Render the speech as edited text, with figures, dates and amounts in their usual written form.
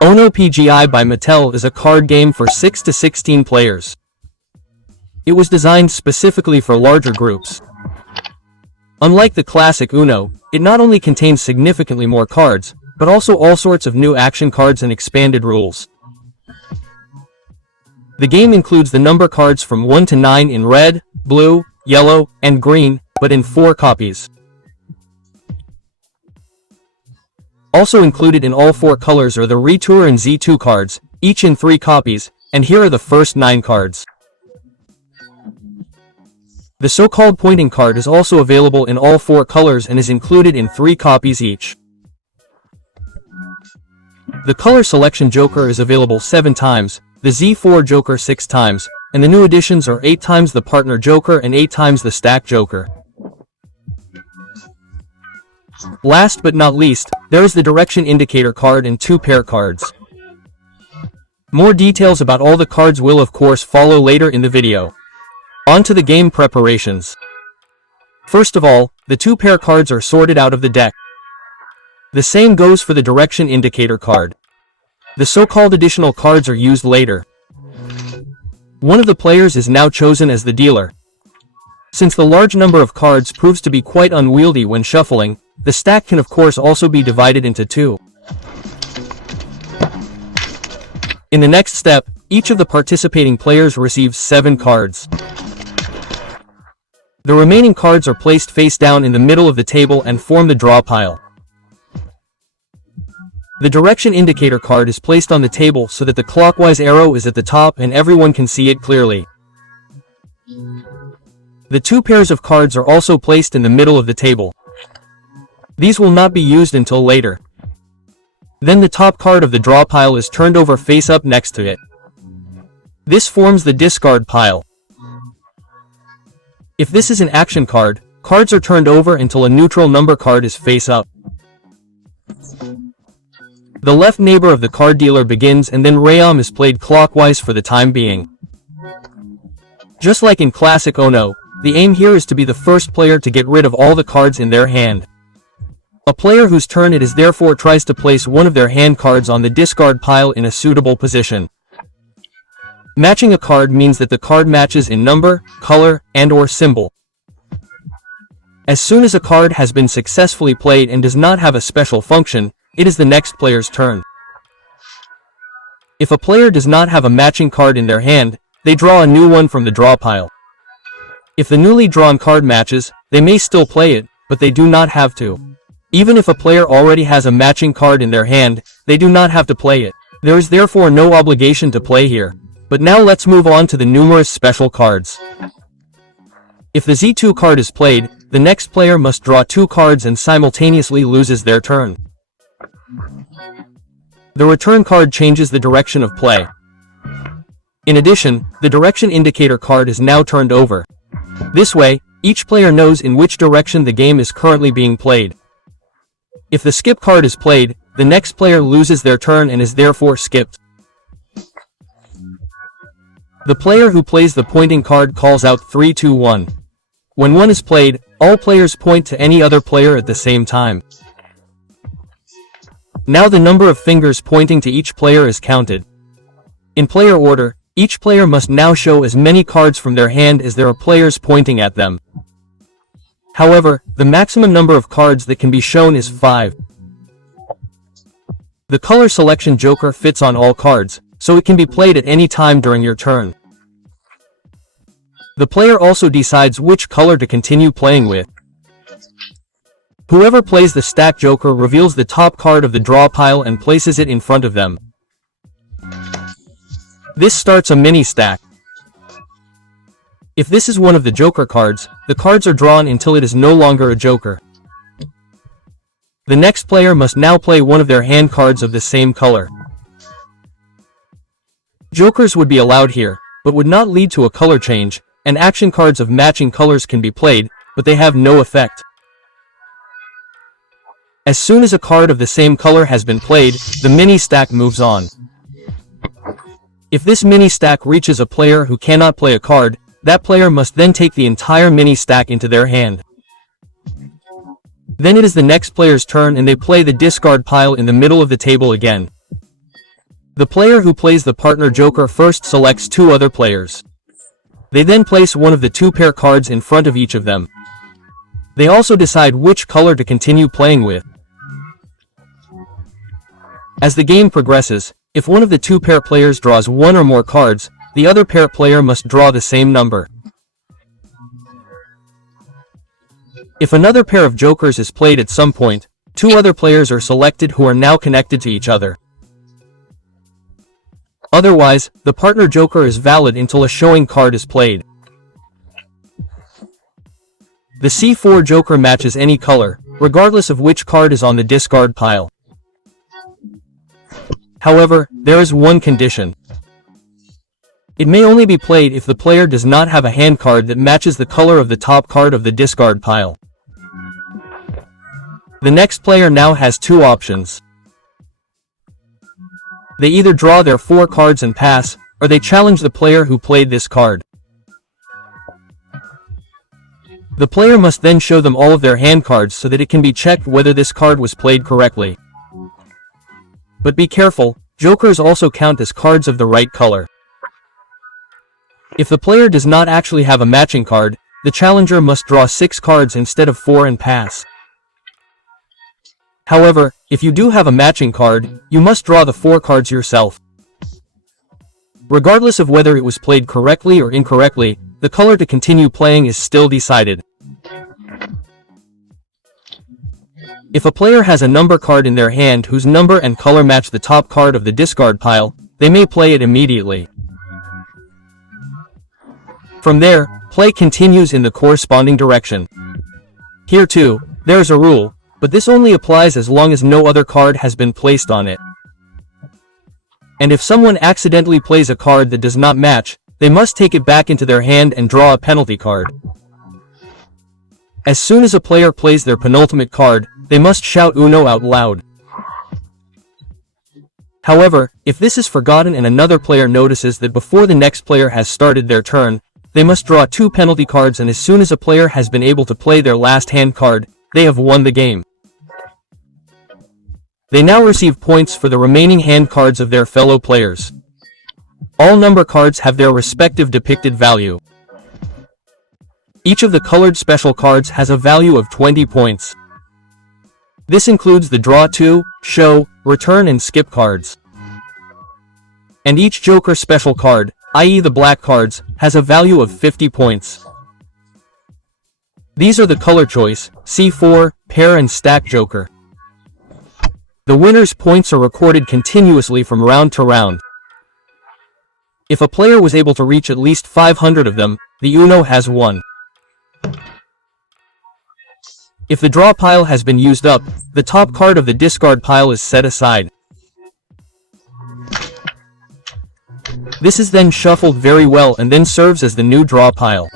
Ono PGI by Mattel is a card game for 6 to 16 players. It was designed specifically for larger groups. Unlike the classic Uno, it not only contains significantly more cards, but also all sorts of new action cards and expanded rules. The game includes the number cards from 1 to 9 in red, blue, yellow, and green, but in 4 copies. Also included in all 4 colors are the Retour and Z2 cards, each in 3 copies, and here are the first 9 cards. The so-called pointing card is also available in all 4 colors and is included in 3 copies each. The color selection joker is available 7 times, the Z4 joker 6 times, and the new additions are 8 times the partner joker and 8 times the stack joker. Last but not least, there is the direction indicator card and 2 pair cards. More details about all the cards will of course follow later in the video. On to the game preparations. First of all, the 2 pair cards are sorted out of the deck. The same goes for the direction indicator card. The so-called additional cards are used later. One of the players is now chosen as the dealer. Since the large number of cards proves to be quite unwieldy when shuffling, the stack can of course also be divided into 2. In the next step, each of the participating players receives 7 cards. The remaining cards are placed face down in the middle of the table and form the draw pile. The direction indicator card is placed on the table so that the clockwise arrow is at the top and everyone can see it clearly. The 2 pairs of cards are also placed in the middle of the table. These will not be used until later. Then the top card of the draw pile is turned over face up next to it. This forms the discard pile. If this is an action card, cards are turned over until a neutral number card is face up. The left neighbor of the card dealer begins and then Rayam is played clockwise for the time being. Just like in classic Ono, the aim here is to be the first player to get rid of all the cards in their hand. A player whose turn it is therefore tries to place one of their hand cards on the discard pile in a suitable position. Matching a card means that the card matches in number, color, and/or symbol. As soon as a card has been successfully played and does not have a special function, it is the next player's turn. If a player does not have a matching card in their hand, they draw a new one from the draw pile. If the newly drawn card matches, they may still play it, but they do not have to. Even if a player already has a matching card in their hand, they do not have to play it. There is therefore no obligation to play here. But now let's move on to the numerous special cards. If the Z2 card is played, the next player must draw 2 cards and simultaneously loses their turn. The return card changes the direction of play. In addition, the direction indicator card is now turned over. This way, each player knows in which direction the game is currently being played. If the skip card is played, the next player loses their turn and is therefore skipped. The player who plays the pointing card calls out 3, 2, 1. When 1 is played, all players point to any other player at the same time. Now the number of fingers pointing to each player is counted. In player order, each player must now show as many cards from their hand as there are players pointing at them. However, the maximum number of cards that can be shown is 5. The color selection joker fits on all cards, so it can be played at any time during your turn. The player also decides which color to continue playing with. Whoever plays the stack joker reveals the top card of the draw pile and places it in front of them. This starts a mini stack. If this is one of the joker cards, the cards are drawn until it is no longer a joker. The next player must now play one of their hand cards of the same color. Jokers would be allowed here, but would not lead to a color change, and action cards of matching colors can be played, but they have no effect. As soon as a card of the same color has been played, the mini stack moves on. If this mini stack reaches a player who cannot play a card, that player must then take the entire mini stack into their hand. Then it is the next player's turn and they play the discard pile in the middle of the table again. The player who plays the partner joker first selects two other players. They then place one of the two pair cards in front of each of them. They also decide which color to continue playing with. As the game progresses, if one of the two pair players draws one or more cards, the other pair player must draw the same number. If another pair of jokers is played at some point, two other players are selected who are now connected to each other. Otherwise, the partner joker is valid until a showing card is played. The C4 joker matches any color, regardless of which card is on the discard pile. However, there is one condition. It may only be played if the player does not have a hand card that matches the color of the top card of the discard pile. The next player now has two options. They either draw their four cards and pass, or they challenge the player who played this card. The player must then show them all of their hand cards so that it can be checked whether this card was played correctly. But be careful, jokers also count as cards of the right color. If the player does not actually have a matching card, the challenger must draw 6 cards instead of 4 and pass. However, if you do have a matching card, you must draw the 4 cards yourself. Regardless of whether it was played correctly or incorrectly, the color to continue playing is still decided. If a player has a number card in their hand whose number and color match the top card of the discard pile, they may play it immediately. From there, play continues in the corresponding direction. Here too, there is a rule, but this only applies as long as no other card has been placed on it. And if someone accidentally plays a card that does not match, they must take it back into their hand and draw a penalty card. As soon as a player plays their penultimate card, they must shout Uno out loud. However, if this is forgotten and another player notices that before the next player has started their turn, they must draw 2 penalty cards, and as soon as a player has been able to play their last hand card, they have won the game. They now receive points for the remaining hand cards of their fellow players. All number cards have their respective depicted value. Each of the colored special cards has a value of 20 points. This includes the draw 2, show, return and skip cards. And each joker special card, i.e. the black cards, has a value of 50 points. These are the color choice, C4, pair and stack joker. The winner's points are recorded continuously from round to round. If a player was able to reach at least 500 of them, the Uno has won. If the draw pile has been used up, the top card of the discard pile is set aside. This is then shuffled very well and then serves as the new draw pile.